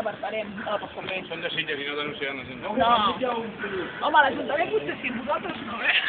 Apartarem a la Pastorell. Són de Sitges i no denunciant la gent. No. Home, l'Ajuntament potser sí, vosaltres no, eh?